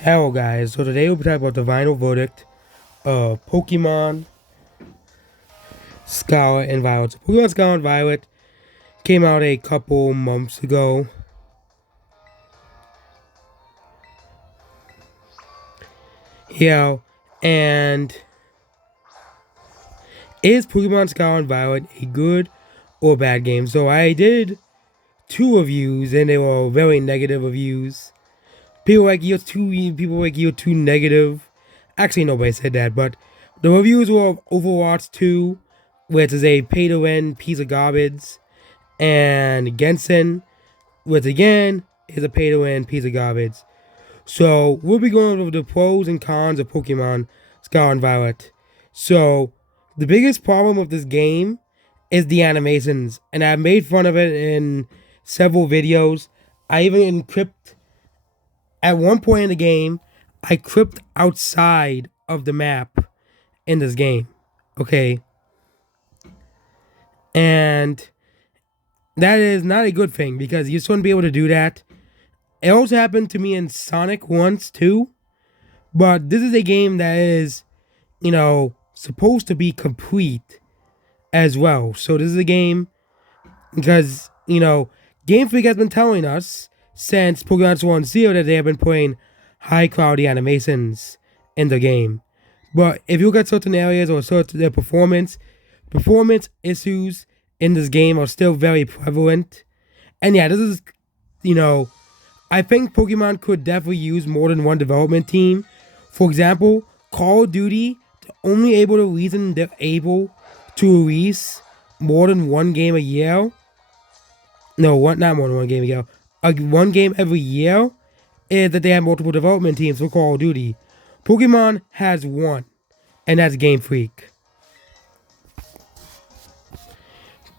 Hello guys, so today we'll be talking about the final verdict of Pokemon Scarlet and Violet. So Pokemon Scarlet and Violet came out a couple months ago. Yeah, and is Pokemon Scarlet and Violet a good or bad game? So I did 2 reviews and they were very negative reviews. People like you're too negative. Actually, nobody said that, but the reviews were of Overwatch 2, which is a pay-to-win piece of garbage, and Genshin, which again is a pay-to-win piece of garbage. So we'll be going over the pros and cons of Pokemon Scarlet and Violet. So the biggest problem with this game is the animations, and I've made fun of it in several videos. I even encrypt at one point in the game, I crypt outside of the map in this game. Okay. And that is not a good thing because you just wouldn't be able to do that. It also happened to me in Sonic once too. But this is a game that is, supposed to be complete as well. So this is a game because, Game Freak has been telling us since Pokemon Sword and Shield that they have been putting high quality animations in the game. But if you look at certain areas or certain their performance issues in this game are still very prevalent. And yeah, this is, I think Pokemon could definitely use more than one development team. For example, Call of Duty, the reason they're able to release more than one game a year. No, not more than one game a year. One game every year is that they have multiple development teams for Call of Duty. Pokemon has one, and that's Game Freak.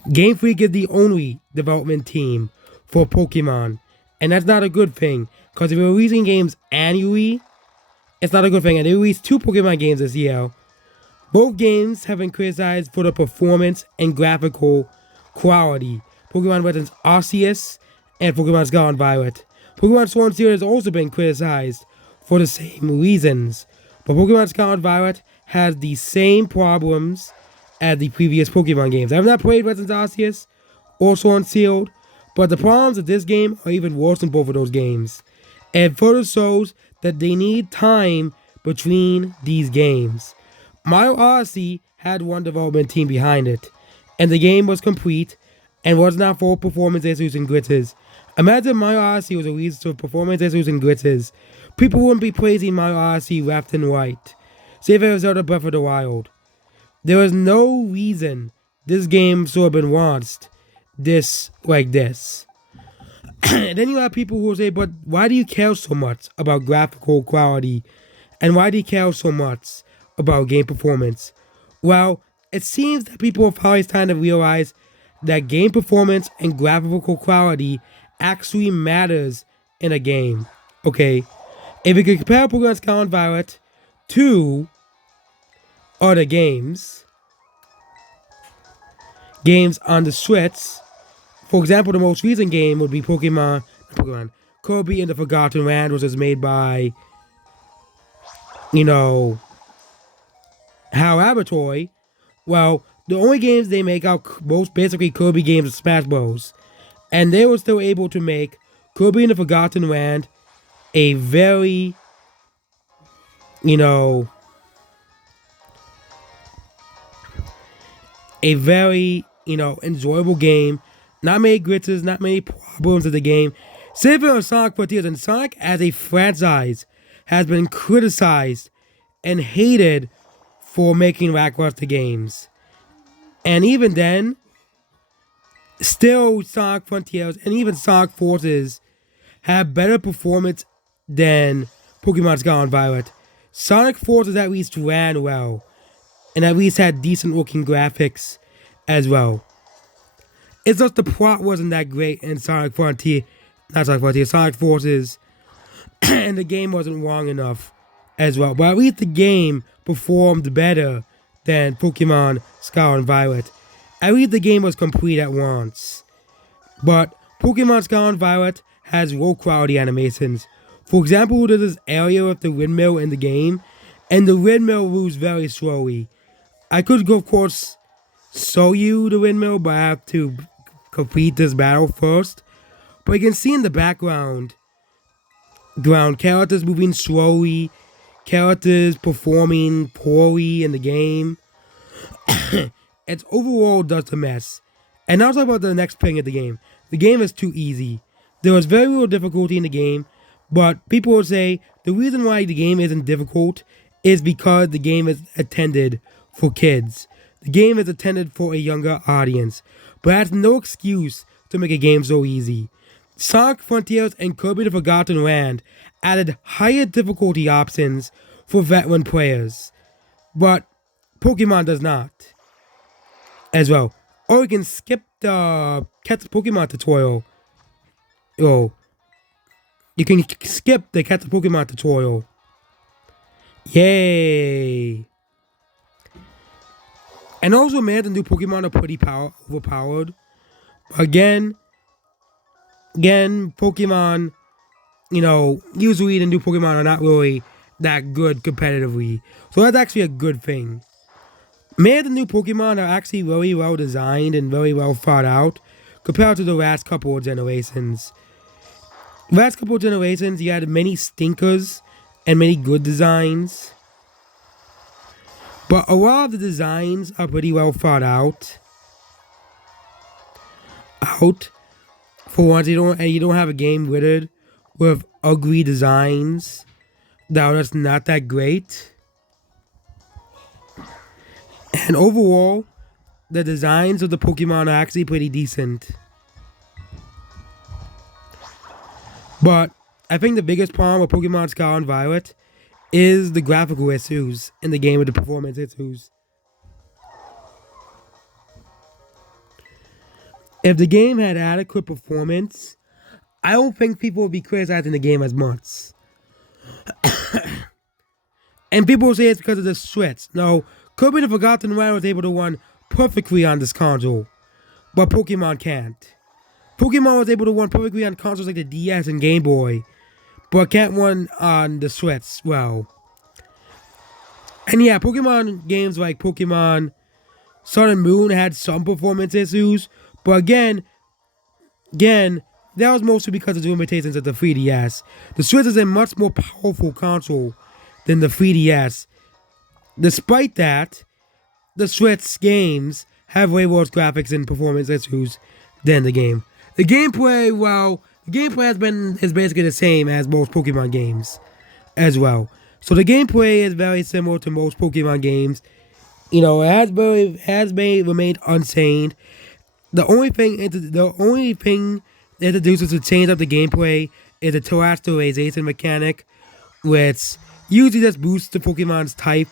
Game Freak is the only development team for Pokemon, and that's not a good thing, because if you're releasing games annually, it's not a good thing. And they released 2 Pokemon games this year. Both games have been criticized for the performance and graphical quality. Pokemon Legends Arceus and Pokemon Scarlet and Violet. Pokemon Sword and Shield has also been criticized for the same reasons. But Pokemon Scarlet and Violet has the same problems as the previous Pokemon games. I have not played Legends Arceus or Sword and Shield, but the problems of this game are even worse than both of those games. And further shows that they need time between these games. Mario Odyssey had one development team behind it, and the game was complete and was not full of performance issues and glitches. Imagine Mario Odyssey was released with performance issues and glitches. People wouldn't be praising Mario Odyssey left and right. Save as Zelda Breath of the Wild. There is no reason this game should have been launched like this. And then you have people who will say, but why do you care so much about graphical quality? And why do you care so much about game performance? Well, it seems that people are finally starting to realize that game performance and graphical quality actually matters in a game. Okay? If you can compare Pokemon Scarlet and Violet to other games on the Switch, for example, the most recent game would be Pokemon Kirby and the Forgotten Land, which was made by, HAL Laboratory. Well, the only games they make are most basically Kirby games and Smash Bros. And they were still able to make Kirby and the Forgotten Land a very, enjoyable game. Not many glitches, not many problems of the game. Save for Sonic Frontiers, and Sonic as a franchise has been criticized and hated for making lackluster games. And even then, still Sonic Frontiers and even Sonic Forces have better performance than Pokemon Scarlet and Violet. Sonic Forces at least ran well, and at least had decent looking graphics as well. It's just the plot wasn't that great in Sonic Forces, and the game wasn't long enough as well. But at least the game performed better than Pokemon Scarlet and Violet. At least the game was complete at once. But Pokemon Scarlet and Violet has low quality animations. For example, there's this area with the windmill in the game, and the windmill moves very slowly. I could go, of course, show you the windmill, but I have to complete this battle first. But you can see in the background, characters moving slowly, characters performing poorly in the game. It's overall just a mess. And now talk about the next thing of the game. The game is too easy. There was very little difficulty in the game, but people will say the reason why the game isn't difficult is because the game is intended for kids. The game is intended for a younger audience, but that's no excuse to make a game so easy. Sonic Frontiers and Kirby the Forgotten Land added higher difficulty options for veteran players, but Pokemon does not as well. Or you can skip the Catch a Pokemon tutorial. Oh, you can skip the Catch a Pokemon tutorial. Yay! And also, man, the new Pokemon are pretty overpowered. Again, Pokemon, usually the new Pokemon are not really that good competitively. So that's actually a good thing. Many of the new Pokemon are actually very well designed and very well thought out compared to the last couple of generations. Last couple of generations, you had many stinkers and many good designs. But a lot of the designs are pretty well thought out. For once, you don't have a game littered with ugly designs that are just not that great. And overall, the designs of the Pokemon are actually pretty decent. But I think the biggest problem with Pokemon Scarlet and Violet is the graphical issues in the game with the performance issues. If the game had adequate performance, I don't think people would be criticizing the game as much. And people will say it's because of the Switch. No, Kirby the Forgotten Land was able to run perfectly on this console, but Pokemon can't. Pokemon was able to run perfectly on consoles like the DS and Game Boy, but can't run on the Switch well. And yeah, Pokemon games like Pokemon Sun and Moon had some performance issues, but again, that was mostly because of the limitations of the 3DS. The Switch is a much more powerful console than the 3DS. Despite that, the Switch games have way worse graphics and performance issues than the game. The gameplay, is basically the same as most Pokemon games as well. So the gameplay is very similar to most Pokemon games. It has remained unchanged. The only thing that introduces to change up the gameplay is the terrestrialization mechanic, which usually just boosts the Pokemon's type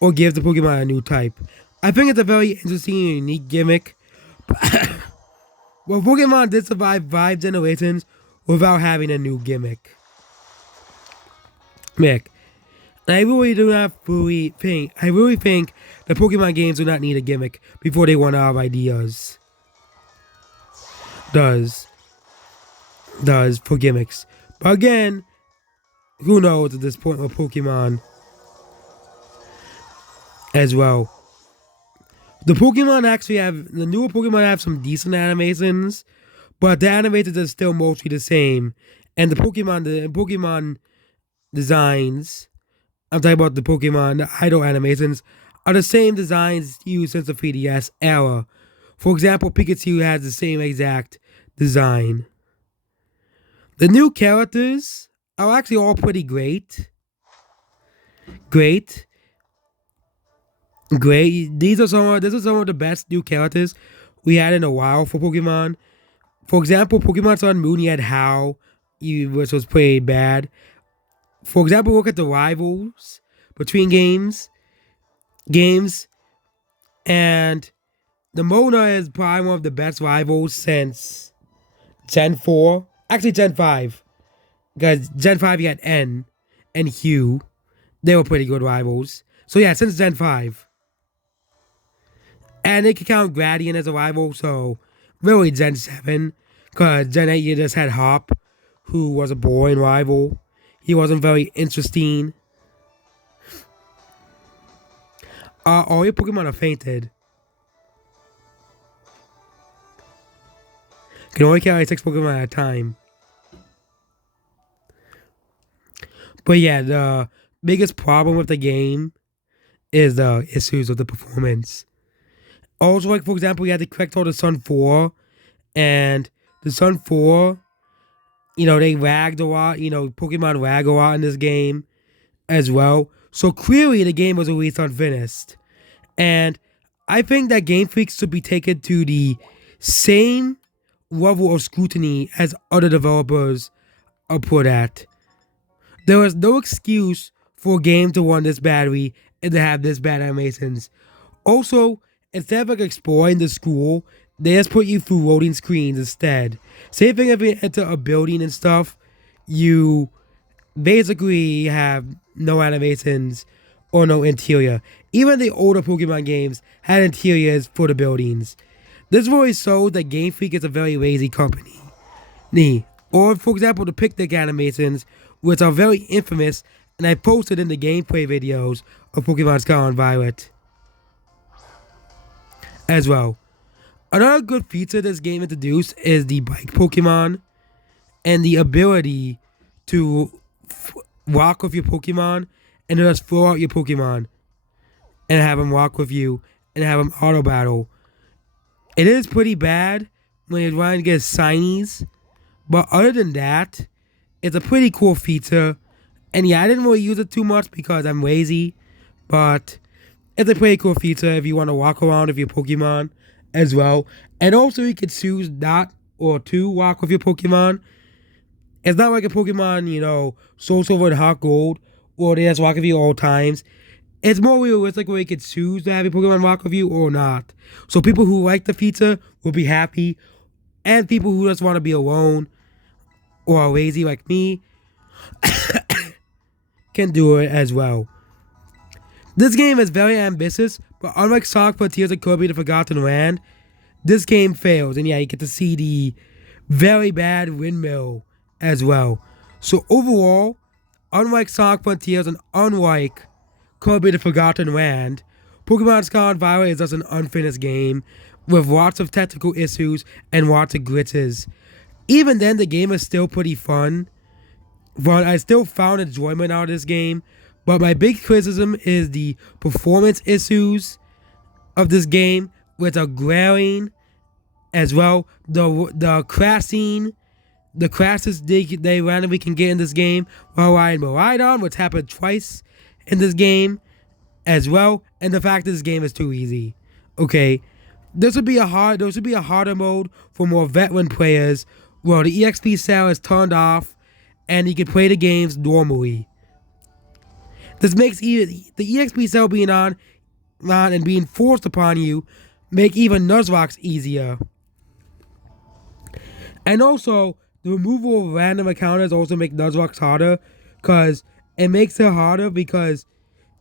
or gives the Pokemon a new type. I think it's a very interesting and unique gimmick. Well, Pokemon did survive 5 generations without having a new gimmick. And I really think the Pokemon games do not need a gimmick before they run out of ideas. Does for gimmicks. But again, who knows at this point with Pokemon as well. The newer Pokemon have some decent animations, but the animations are still mostly the same. And the Pokemon designs, I'm talking about the idle animations, are the same designs used since the 3DS era. For example, Pikachu has the same exact design. The new characters are actually all pretty great. This is some of the best new characters we had in a while for Pokemon. For example, Pokemon Sun and Moon, you had Hau, which was pretty bad. For example, look at the rivals between games, and the Mona is probably one of the best rivals since Gen 4. Actually, Gen 5. Because Gen 5 you had N and Hugh. They were pretty good rivals. So yeah, since Gen 5. And they could count Gradian as a rival, so really Gen 7. Because Gen 8 you just had Hop, who was a boring rival. He wasn't very interesting. All your Pokemon are fainted. Can only carry 6 Pokemon at a time. But yeah, the biggest problem with the game is the issues of the performance. Also, like, for example, you had to correct all the Sun 4, and the Sun 4, they lagged a lot. Pokemon lag a lot in this game as well. So clearly the game was released unfinished. And I think that Game Freak should be taken to the same level of scrutiny as other developers are put at. There is no excuse for a game to run this badly and to have this bad animations. Also, instead of like exploring the school, they just put you through loading screens instead. Same thing if you enter a building and stuff, you basically have no animations or no interior. Even the older Pokemon games had interiors for the buildings. This really shows that Game Freak is a very lazy company. Or, for example, the picnic animations, which are very infamous, and I posted in the gameplay videos of Pokemon Scarlet and Violet as well. Another good feature this game introduced is the bike Pokemon and the ability to walk with your Pokemon and just throw out your Pokemon and have them walk with you and have them auto battle. It is pretty bad when you're trying to get shinies, but other than that, it's a pretty cool feature. And yeah, I didn't really use it too much because I'm lazy, but it's a pretty cool feature if you want to walk around with your Pokemon as well. And also you can choose not or to walk with your Pokemon. It's not like a Pokemon, Soul Silver and Heart Gold, or they just walk with you all times. It's more realistic where you can choose to have your Pokemon walk with you or not. So people who like the feature will be happy, and people who just want to be alone or are lazy like me can do it as well. This game is very ambitious, but unlike Sonic Frontiers and Kirby the Forgotten Land, this game fails. And yeah, you get to see the very bad windmill as well. So overall, unlike Sonic Frontiers and unlike Kirby the Forgotten Land, Pokemon Scarlet and Violet is just an unfinished game with lots of technical issues and lots of glitches. Even then, the game is still pretty fun. But I still found enjoyment out of this game. But my big criticism is the performance issues of this game, which are glaring as well. The crashing, the crashes they randomly can get in this game while riding Miraidon, which happened twice in this game as well. And the fact that this game is too easy. Okay, there should be a harder mode for more veteran players. Well, the EXP cell is turned off, and you can play the games normally. This makes even the EXP cell being on and being forced upon you make even Nuzlocke easier. And also, the removal of random encounters also make Nuzlocke harder, because it makes it harder because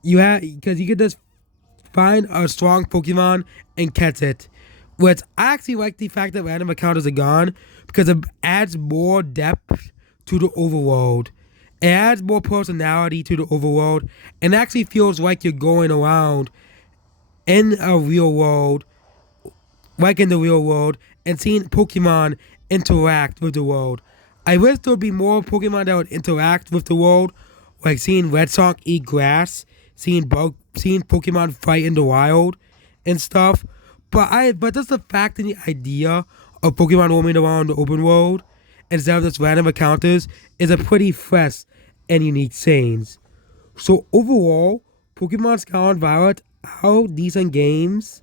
you can just find a strong Pokemon and catch it. Which I actually like the fact that random encounters are gone, because it adds more depth to the overworld. It adds more personality to the overworld, and actually feels like you're going around in a real world, like in the real world, and seeing Pokemon interact with the world. I wish there would be more Pokemon that would interact with the world, like seeing Red Sonic eat grass, seeing Pokemon fight in the wild and stuff. But just the fact and the idea of Pokemon roaming around the open world instead of just random encounters is a pretty fresh and unique change. So overall, Pokemon Scarlet and Violet are decent games,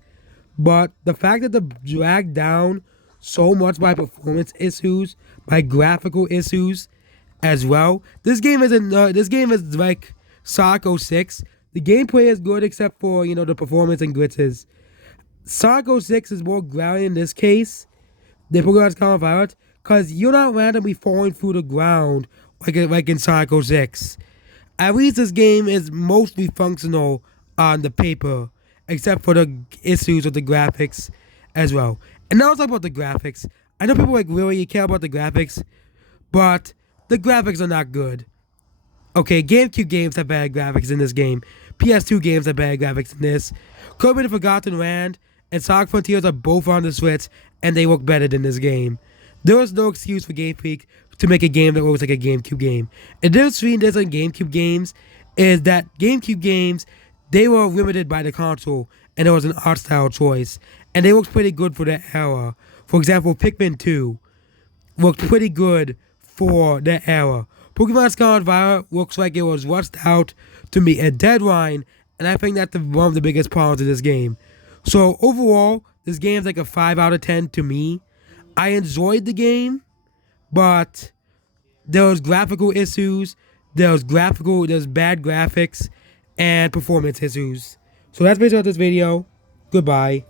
but the fact that they're dragged down so much by performance issues, by graphical issues as well. This game is like Sonic 06. The gameplay is good except for, the performance and glitches. Sonic 06 is more grounded in this case than Pokemon Scarlet and Violet, because you're not randomly falling through the ground like in Sonic 06. At least this game is mostly functional on the paper, except for the issues with the graphics as well. And now let's talk about the graphics. I know people really care about the graphics, but the graphics are not good. Okay, GameCube games have bad graphics in this game. PS2 games have bad graphics in this. Kirby the Forgotten Land and Sonic Frontiers are both on the Switch, and they look better than this game. There is no excuse for Game Freak to make a game that looks like a GameCube game. And the difference between this and GameCube games is that GameCube games, they were limited by the console, and it was an art style choice. And they looked pretty good for that era. For example, Pikmin 2 looked pretty good for that era. Pokemon Scarlet Violet looks like it was rushed out to meet a deadline, and I think that's one of the biggest problems of this game. So overall, this game's like a 5 out of 10 to me. I enjoyed the game, but there was graphical issues, there's bad graphics, and performance issues. So that's basically this video. Goodbye.